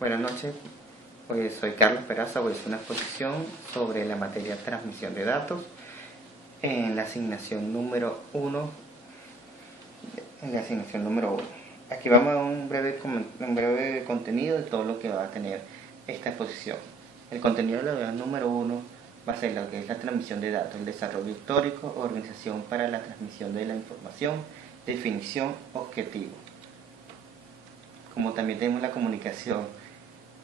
Buenas noches, pues soy Carlos Peraza. Voy a hacer una exposición sobre la materia de transmisión de datos en la asignación número 1. Aquí vamos a dar un breve contenido de todo lo que va a tener esta exposición. El contenido de la unidad número 1 va a ser lo que es la transmisión de datos, el desarrollo histórico, organización para la transmisión de la información, definición, objetivo. Como también tenemos la comunicación,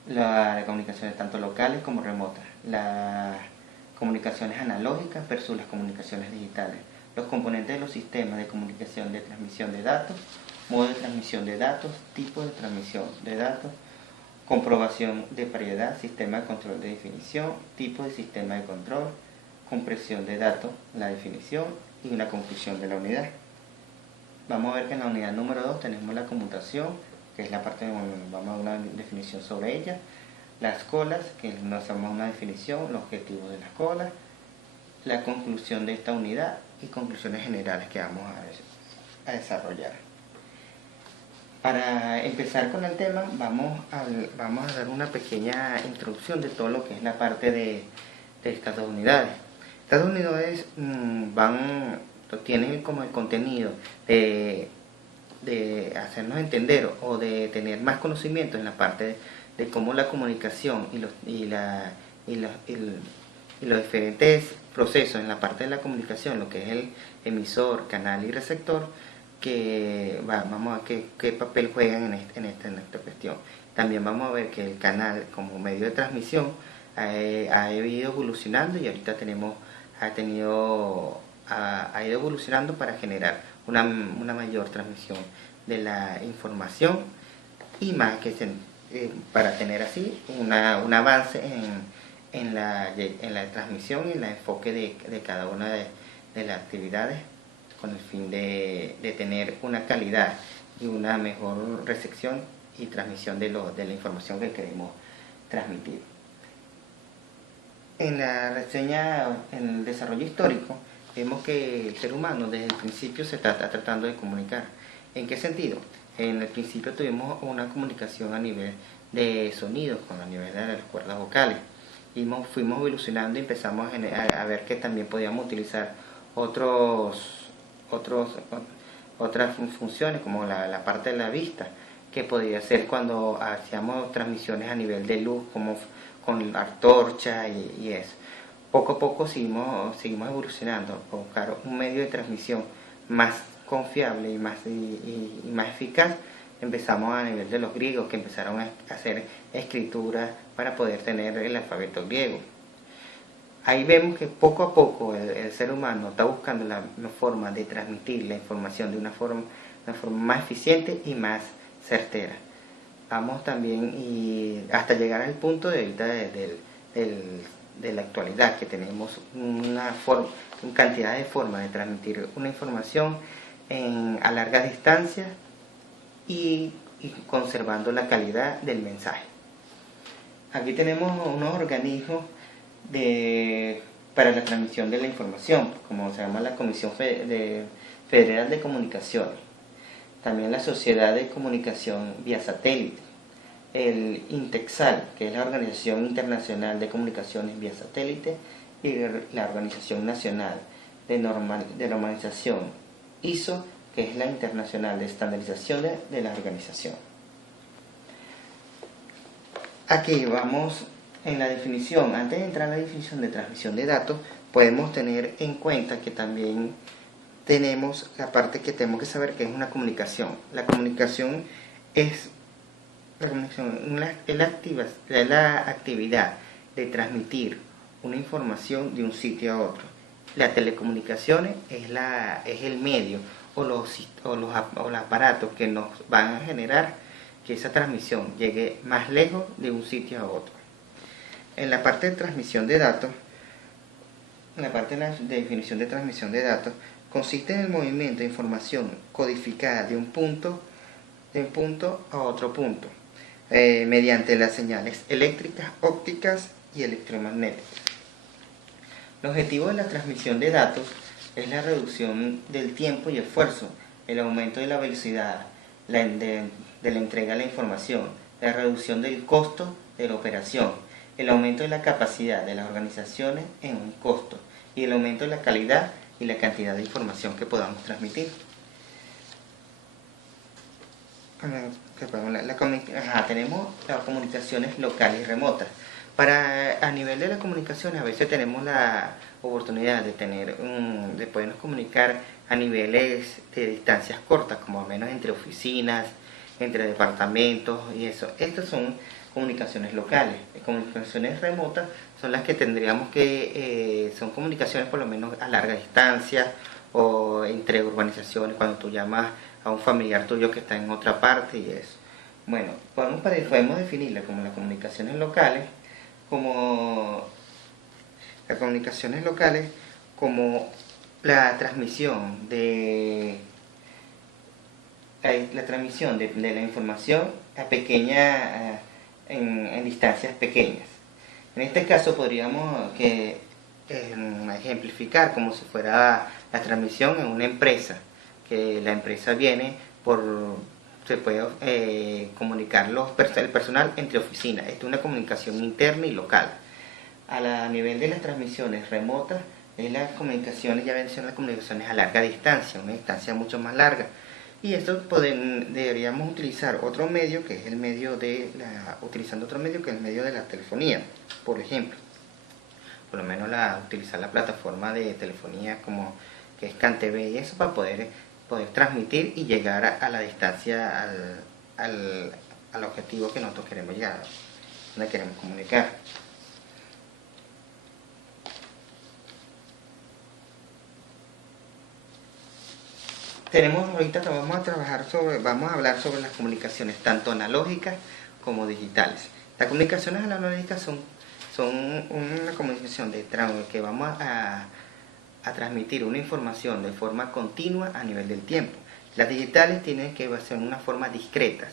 las comunicaciones tanto locales como remotas, las comunicaciones analógicas versus las comunicaciones digitales, los componentes de los sistemas de comunicación de transmisión de datos, modo de transmisión de datos, tipo de transmisión de datos, comprobación de paridad, sistema de control de definición, tipo de sistema de control, compresión de datos, la definición y una conclusión de la unidad. Vamos a ver que en la unidad número 2 tenemos la conmutación, que es la parte de, vamos a dar una definición sobre ella, las colas, que nos hacemos una definición, los objetivos de las colas, la conclusión de esta unidad y conclusiones generales que vamos a desarrollar. Para empezar con el tema, vamos a dar una pequeña introducción de todo lo que es la parte de estas dos unidades. Estas dos unidades tienen como el contenido de hacernos entender o de tener más conocimiento en la parte de cómo la comunicación y los diferentes procesos en la parte de la comunicación, lo que es el emisor, canal y receptor, que vamos a ver qué papel juegan en esta cuestión. También vamos a ver que el canal como medio de transmisión ha ido evolucionando y ahorita ha ido evolucionando para generar una mayor transmisión de la información y más que para tener así un avance en la transmisión y en el enfoque de cada una de las actividades, con el fin de tener una calidad y una mejor recepción y transmisión de la información que queremos transmitir. En la reseña, en el desarrollo histórico, vemos que el ser humano desde el principio se está tratando de comunicar. ¿En qué sentido? En el principio tuvimos una comunicación a nivel de sonidos, a nivel de las cuerdas vocales. Y fuimos evolucionando y empezamos a ver que también podíamos utilizar otras funciones, como la parte de la vista, que podía ser cuando hacíamos transmisiones a nivel de luz, como con la antorcha y eso. Poco a poco seguimos evolucionando para buscar un medio de transmisión más confiable y más eficaz. Empezamos a nivel de los griegos, que empezaron a hacer escrituras para poder tener el alfabeto griego. Ahí vemos que poco a poco el ser humano está buscando la forma de transmitir la información de una forma más eficiente y más certera. Vamos también hasta llegar al punto de ahorita de la actualidad, que tenemos una cantidad de formas de transmitir una información a larga distancia y conservando la calidad del mensaje. Aquí tenemos unos organismos para la transmisión de la información, como se llama la Comisión Federal de Comunicaciones, también la Sociedad de Comunicación vía Satélite, el INTEXAL, que es la Organización Internacional de Comunicaciones vía Satélite, y la Organización Nacional de Normalización ISO, que es la Internacional de Estandarización de la organización. Aquí vamos en la definición. Antes de entrar a la definición de transmisión de datos, podemos tener en cuenta que también tenemos la parte que tenemos que saber, que es una comunicación. La comunicación es la actividad de transmitir una información de un sitio a otro. Las telecomunicaciones es el medio o los aparatos que nos van a generar que esa transmisión llegue más lejos de un sitio a otro. En la parte de transmisión de datos, en la parte de la definición de transmisión de datos, consiste en el movimiento de información codificada de un punto a otro punto, mediante las señales eléctricas, ópticas y electromagnéticas. El objetivo de la transmisión de datos es la reducción del tiempo y esfuerzo, el aumento de la velocidad de la entrega de la información, la reducción del costo de la operación, el aumento de la capacidad de las organizaciones en un costo y el aumento de la calidad y la cantidad de información que podamos transmitir. Tenemos las comunicaciones locales y remotas. A nivel de las comunicaciones, a veces tenemos la oportunidad de podernos comunicar a niveles de distancias cortas, como al menos entre oficinas, entre departamentos y eso. Estas son comunicaciones locales. Comunicaciones remotas son las que tendríamos son comunicaciones por lo menos a larga distancia o entre urbanizaciones, cuando tú llamas a un familiar tuyo que está en otra parte y eso. Bueno, podemos definirla como las comunicaciones locales como la transmisión de la información en distancias pequeñas. En este caso podríamos ejemplificar como si fuera la transmisión en una empresa, que la empresa se puede comunicar el personal entre oficinas. Esto es una comunicación interna y local. A nivel de las transmisiones remotas, las comunicaciones a larga distancia, una distancia mucho más larga. Y esto deberíamos utilizar otro medio que es el medio de la telefonía, por ejemplo. Por lo menos utilizar la plataforma de telefonía como que es CanTV y eso para poder transmitir y llegar a la distancia al objetivo que nosotros queremos llegar, donde queremos comunicar. Vamos a hablar sobre las comunicaciones tanto analógicas como digitales. Las comunicaciones analógicas son una comunicación que vamos a transmitir una información de forma continua a nivel del tiempo. Las digitales tienen que ser una forma discretas,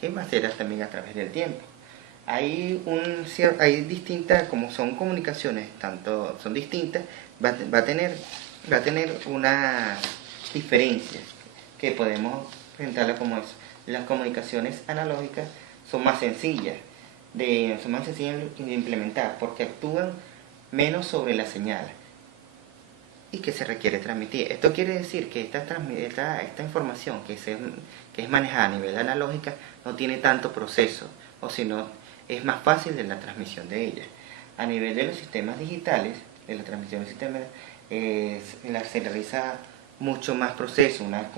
que va a ser también a través del tiempo. Hay distintas, como son comunicaciones, son distintas, va a tener unas diferencias que podemos presentarla como eso. Las comunicaciones analógicas son más sencillas de implementar porque actúan menos sobre la señal y que se requiere transmitir. Esto quiere decir que esta información que es manejada a nivel analógica no tiene tanto proceso, o si no, es más fácil de la transmisión de ella. A nivel de los sistemas digitales, de la transmisión de sistemas, se realiza mucho más proceso, una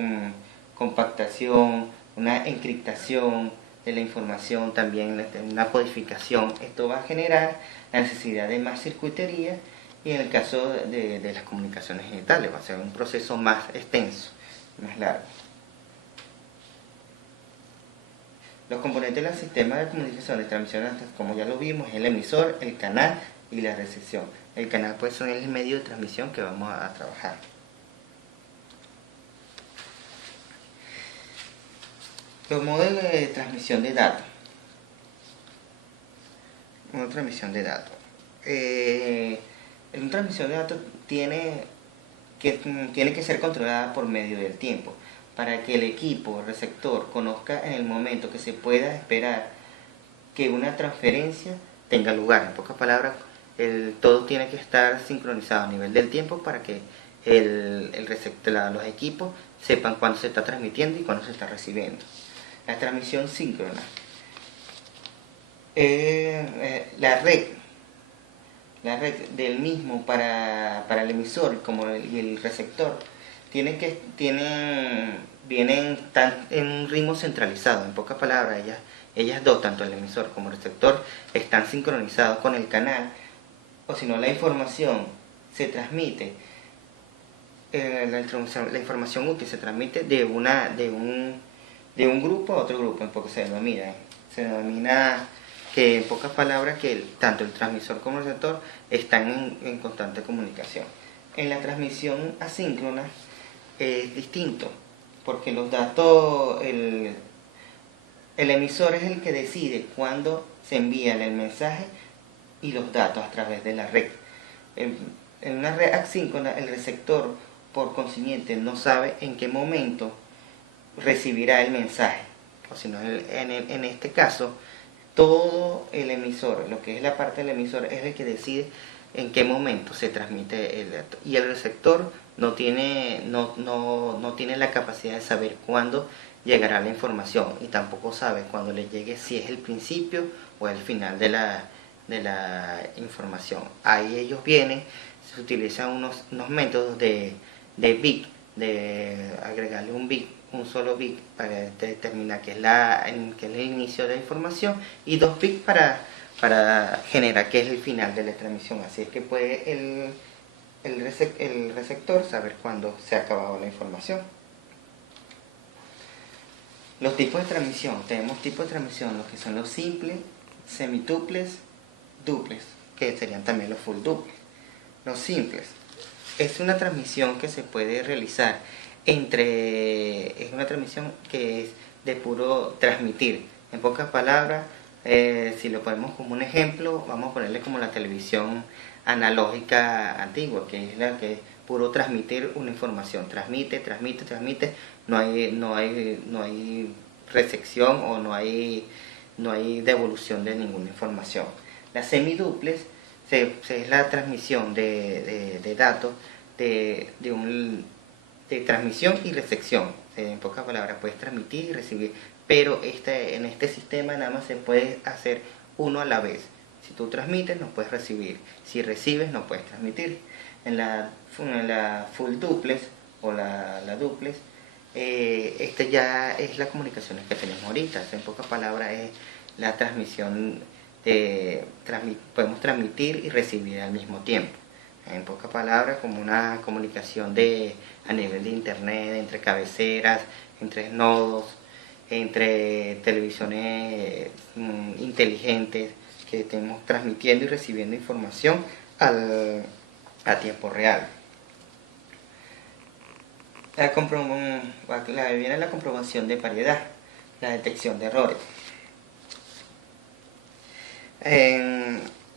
compactación, una encriptación de la información, también una codificación. Esto va a generar la necesidad de más circuitería y en el caso de las comunicaciones digitales va a ser un proceso más extenso, más largo. Los componentes del sistema de comunicación de transmisión, como ya lo vimos, es el emisor, el canal y la recepción. El canal puede ser el medio de transmisión que vamos a trabajar. Los modelos de transmisión de datos. Una transmisión de datos. Una transmisión de datos tiene que ser controlada por medio del tiempo, para que el equipo receptor conozca en el momento que se pueda esperar que una transferencia tenga lugar. En pocas palabras, todo tiene que estar sincronizado a nivel del tiempo para que los equipos sepan cuándo se está transmitiendo y cuándo se está recibiendo. La transmisión síncrona. La red del mismo para el emisor y el receptor vienen en un ritmo centralizado. En pocas palabras, ellas dos, tanto el emisor como el receptor, están sincronizados con el canal, o si no, la información se transmite, la información útil se transmite de un grupo a otro grupo. En poco se denomina que, en pocas palabras, que tanto el transmisor como el receptor están en constante comunicación. En la transmisión asíncrona es distinto, porque los datos, el emisor es el que decide cuándo se envía el mensaje y los datos a través de la red. En una red asíncrona, el receptor, por consiguiente, no sabe en qué momento recibirá el mensaje. O si no, en este caso, todo el emisor, lo que es la parte del emisor, es el que decide en qué momento se transmite el dato. Y el receptor no tiene la capacidad de saber cuándo llegará la información, y tampoco sabe cuándo le llegue si es el principio o el final de la información. Ahí ellos vienen, se utilizan unos métodos de bit, de agregarle un solo bit para determinar que es el inicio de la información, y 2 bits para generar que es el final de la transmisión. Así es que puede el receptor saber cuándo se ha acabado la información. Los tipos de transmisión. Tenemos tipos de transmisión, los que son los simples, semiduples, duples, que serían también los full duples. Los simples es una transmisión que se puede realizar es una transmisión que es de puro transmitir. En pocas palabras, si lo ponemos como un ejemplo, vamos a ponerle como la televisión analógica antigua, que es la que es puro transmitir una información. Transmite, no hay recepción o no hay devolución de ninguna información. Las semiduples es la transmisión de datos de transmisión y recepción. En pocas palabras, puedes transmitir y recibir, pero en este sistema nada más se puede hacer uno a la vez. Si tú transmites, no puedes recibir. Si recibes, no puedes transmitir. En la full duplex o la duplex, esta ya es las comunicaciones que tenemos ahorita. En pocas palabras, es la transmisión podemos transmitir y recibir al mismo tiempo. En pocas palabras, como una comunicación a nivel de internet, entre cabeceras, entre nodos, entre televisiones inteligentes, que estemos transmitiendo y recibiendo información a tiempo real. Viene la comprobación de paridad, la detección de errores.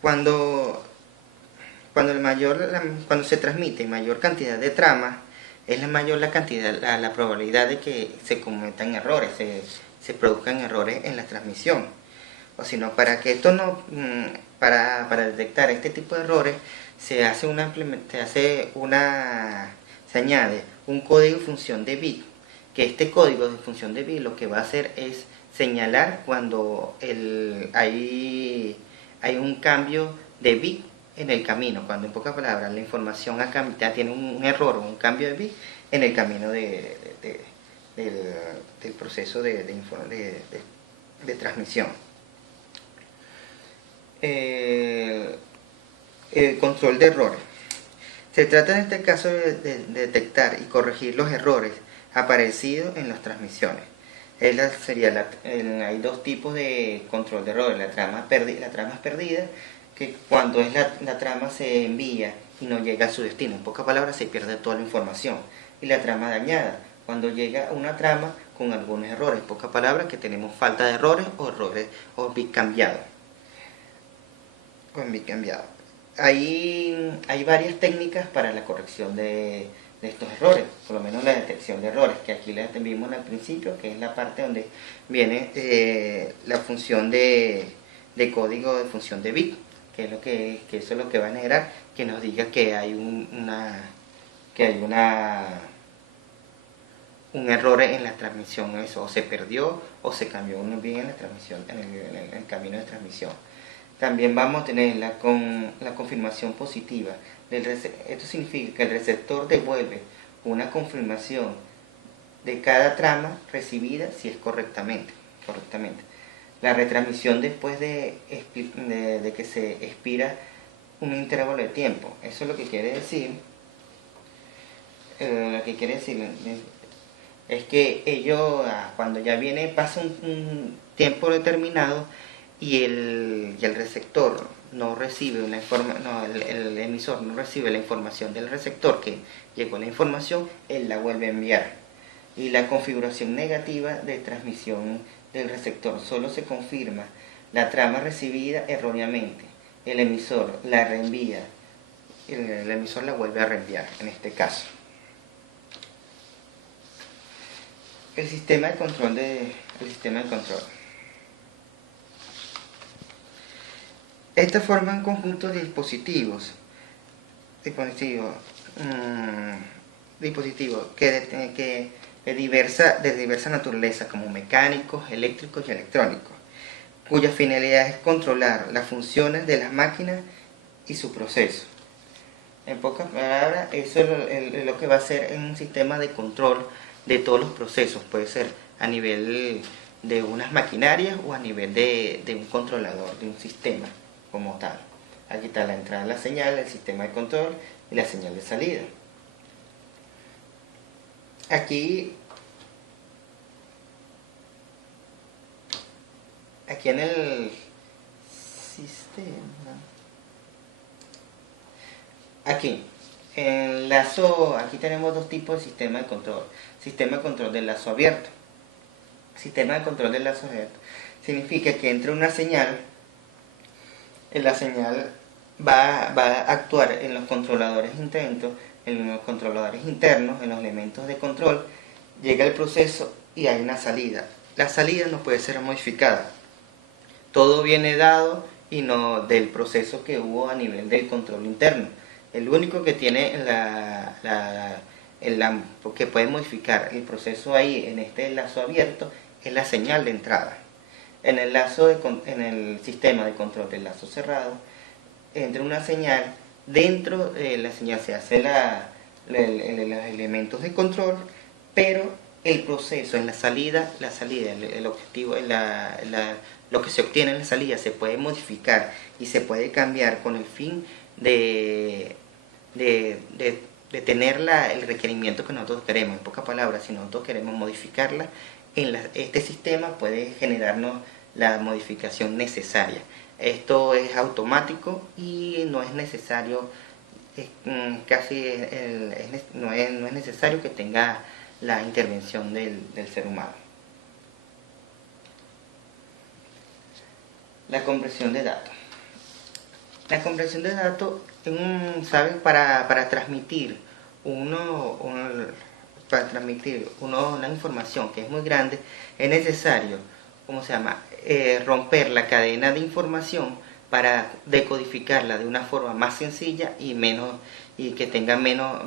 Cuando se transmite mayor cantidad de tramas, es mayor la probabilidad de que se cometan errores, se produzcan errores en la transmisión. O si no, para que esto no, para detectar este tipo de errores, se añade un código de función de bit, que este código de función de bit lo que va a hacer es señalar cuando hay un cambio de bit en el camino, cuando en pocas palabras la información ya tiene un error o un cambio de bit en el camino del proceso de transmisión. El control de errores. Se trata en este caso de detectar y corregir los errores aparecidos en las transmisiones. Hay 2 tipos de control de errores. La trama perdida, que cuando la trama se envía y no llega a su destino, en pocas palabras se pierde toda la información. Y la trama dañada, cuando llega una trama con algunos errores, en pocas palabras que tenemos falta de errores o bit cambiado. Hay varias técnicas para la corrección de estos errores, por lo menos la detección de errores, que aquí la vimos al principio, que es la parte donde viene la función de código de función de bit, que eso es lo que va a generar que nos diga que hay un error en la transmisión, o se perdió o se cambió un bit en la transmisión, en el camino de transmisión. También vamos a tener la confirmación positiva. Esto significa que el receptor devuelve una confirmación de cada trama recibida si es correctamente. La retransmisión después de que se expira un intervalo de tiempo. Eso es lo que quiere decir. Es que cuando ya pasa un tiempo determinado y el receptor no recibe el emisor no recibe la información del receptor que llegó la información, él la vuelve a enviar. Y la configuración negativa de transmisión del receptor: solo se confirma la trama recibida erróneamente, el emisor la reenvía, el emisor la vuelve a reenviar en este caso. El sistema de control. Estas forman conjuntos de dispositivos de diversa naturaleza, como mecánicos, eléctricos y electrónicos, cuya finalidad es controlar las funciones de las máquinas y su proceso. En pocas palabras, eso es lo que va a ser un sistema de control de todos los procesos. Puede ser a nivel de unas maquinarias o a nivel de un controlador, de un sistema como tal. Aquí está la entrada de la señal, el sistema de control y la señal de salida. Aquí en el sistema, aquí tenemos dos tipos de sistema de control. Sistema de control de lazo abierto. Sistema de control de lazo abierto significa que entre una señal, la señal va a actuar en los controladores internos, en los elementos de control, llega el proceso y hay una salida. La salida no puede ser modificada. Todo viene dado y no del proceso que hubo a nivel del control interno. El único que tiene que puede modificar el proceso ahí en este lazo abierto es la señal de entrada. En el sistema de control del lazo cerrado, entra una señal, dentro de la señal se hace los elementos de control, pero el proceso en la salida, el objetivo, lo que se obtiene en la salida se puede modificar y se puede cambiar con el fin de tener el requerimiento que nosotros queremos. En pocas palabras, si nosotros queremos modificarla, este sistema puede generarnos la modificación necesaria. Esto es automático y no es necesario, no es necesario que tenga la intervención del ser humano. La compresión de datos. La compresión de datos, para transmitir una información que es muy grande, es necesario, romper la cadena de información para decodificarla de una forma más sencilla y que tenga menos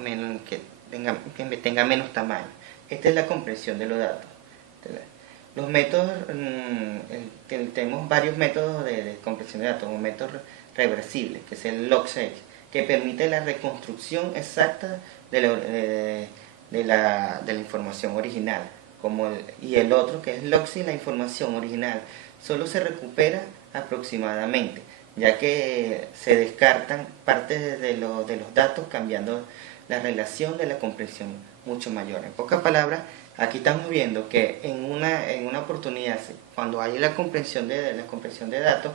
tamaño. Esta es la compresión de los datos. Los métodos, tenemos varios métodos de compresión de datos. Un método reversible, que es el log-seq, que permite la reconstrucción exacta de la información original, y el otro, que es log-seq, la información original solo se recupera aproximadamente, ya que se descartan partes de los datos, cambiando la relación de la compresión mucho mayor. En pocas palabras, aquí estamos viendo que en una oportunidad, cuando hay la compresión de datos,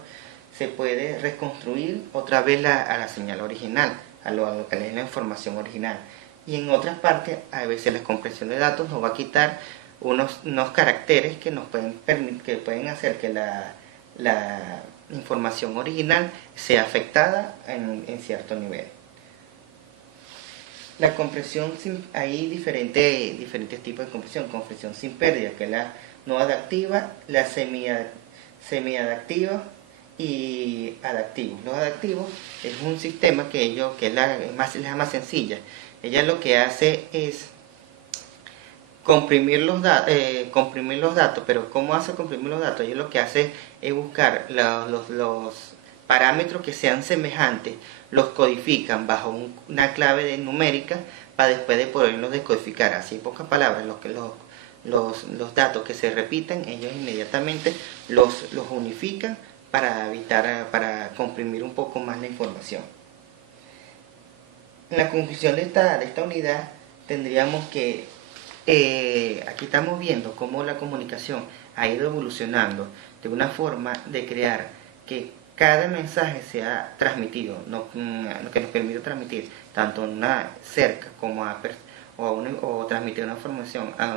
se puede reconstruir otra vez a la señal original, a lo que es la información original. Y en otras partes, a veces la compresión de datos nos va a quitar unos caracteres que pueden hacer que la información original sea afectada en cierto nivel. La compresión, hay diferentes tipos de compresión. Compresión sin pérdida, que es la no adaptiva, la semi-adaptiva y adaptivos. Los adaptivos es un sistema que es la más sencilla. Ella lo que hace es comprimir los datos, pero ¿cómo hace comprimir los datos? Ella lo que hace es buscar los parámetros que sean semejantes, los codifican bajo una clave numérica para después de poderlos descodificar. Así, en pocas palabras, los datos que se repiten, ellos inmediatamente los unifican para comprimir un poco más la información. En la conclusión de esta unidad tendríamos que aquí estamos viendo cómo la comunicación ha ido evolucionando de una forma de crear que cada mensaje sea transmitido, que nos permite transmitir tanto cerca como o transmitir una información a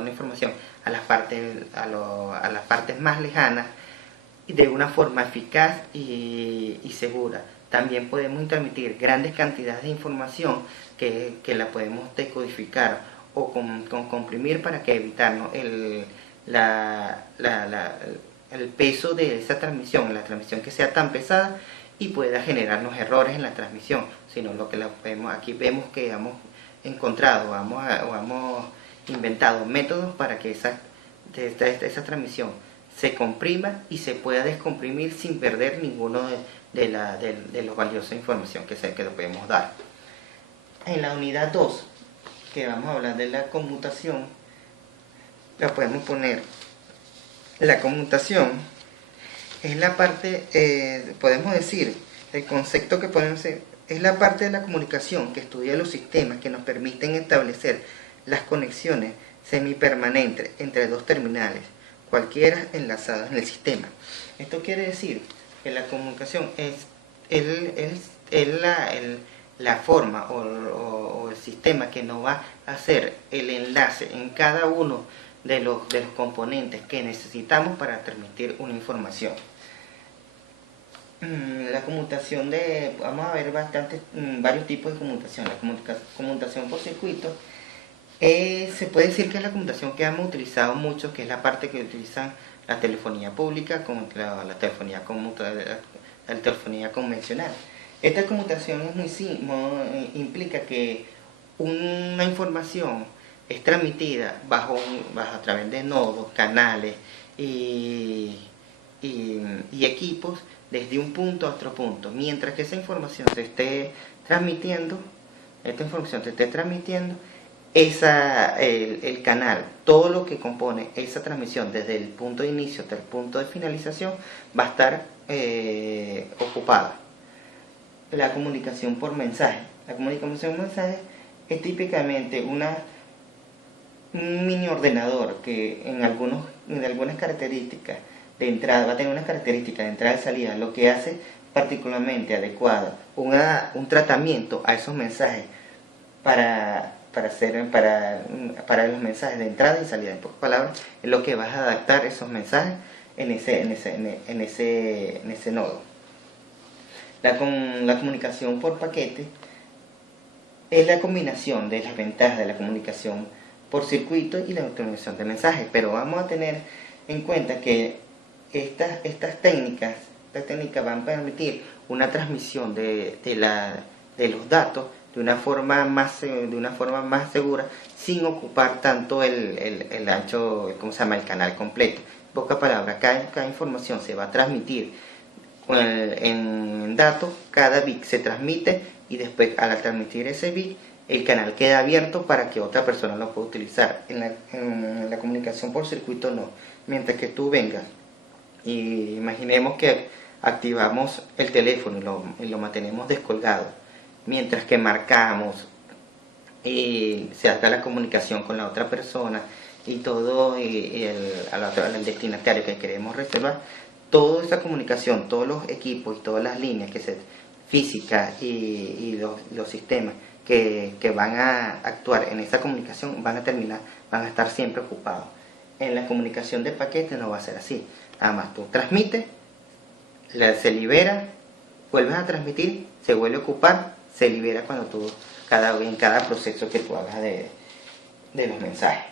las partes más lejanas, y de una forma eficaz y segura. También podemos transmitir grandes cantidades de información que la podemos decodificar o comprimir para que evitarnos el peso de esa transmisión, la transmisión que sea tan pesada y pueda generarnos errores en la transmisión, sino lo que aquí vemos que hemos encontrado o hemos inventado métodos para que esa transmisión se comprima y se pueda descomprimir sin perder ninguno de los valiosa información que le podemos dar. En la unidad 2, que vamos a hablar de la conmutación, la podemos poner. La conmutación es la parte, podemos decir, el concepto que podemos hacer, es la parte de la comunicación que estudia los sistemas que nos permiten establecer las conexiones semipermanentes entre dos terminales, cualquiera enlazadas en el sistema. Esto quiere decir que la comunicación es la forma o el sistema que nos va a hacer el enlace en cada uno de los componentes que necesitamos para transmitir una información. La conmutación vamos a ver varios tipos de conmutación. La conmutación por circuito se puede decir que es la conmutación que hemos utilizado mucho, que es la parte que utilizan la telefonía pública como la telefonía convencional. Esta conmutación es muy simple, implica que una información es transmitida a través de nodos, canales y equipos desde un punto a otro punto. Mientras que esa información se esté transmitiendo, el canal, todo lo que compone esa transmisión desde el punto de inicio hasta el punto de finalización va a estar ocupada. La comunicación por mensaje. La comunicación por mensaje es típicamente un mini ordenador que en algunas características de entrada va a tener unas características de entrada y salida, lo que hace particularmente adecuado un tratamiento a esos mensajes para los mensajes de entrada y salida. En pocas palabras, es lo que vas a adaptar esos mensajes en ese nodo. La comunicación por paquete es la combinación de las ventajas de la comunicación por circuito y la optimización de mensajes, pero vamos a tener en cuenta que estas técnicas van a permitir una transmisión de los datos de una forma más segura, sin ocupar tanto el ancho, el canal completo. En pocas palabras, cada información se va a transmitir en datos, cada bit se transmite y después al transmitir ese bit el canal queda abierto para que otra persona lo pueda utilizar. En la comunicación por circuito no. Mientras que tú vengas y imaginemos que activamos el teléfono y lo mantenemos descolgado, mientras que marcamos y se haga la comunicación con la otra persona y todo al destinatario que queremos reservar, toda esa comunicación, todos los equipos y todas las líneas físicas y los sistemas que van a actuar en esa comunicación van a estar siempre ocupados. En la comunicación de paquetes no va a ser así. Además, tú transmites, se libera, vuelves a transmitir, se vuelve a ocupar, se libera cuando en cada proceso que tú hagas de los mensajes.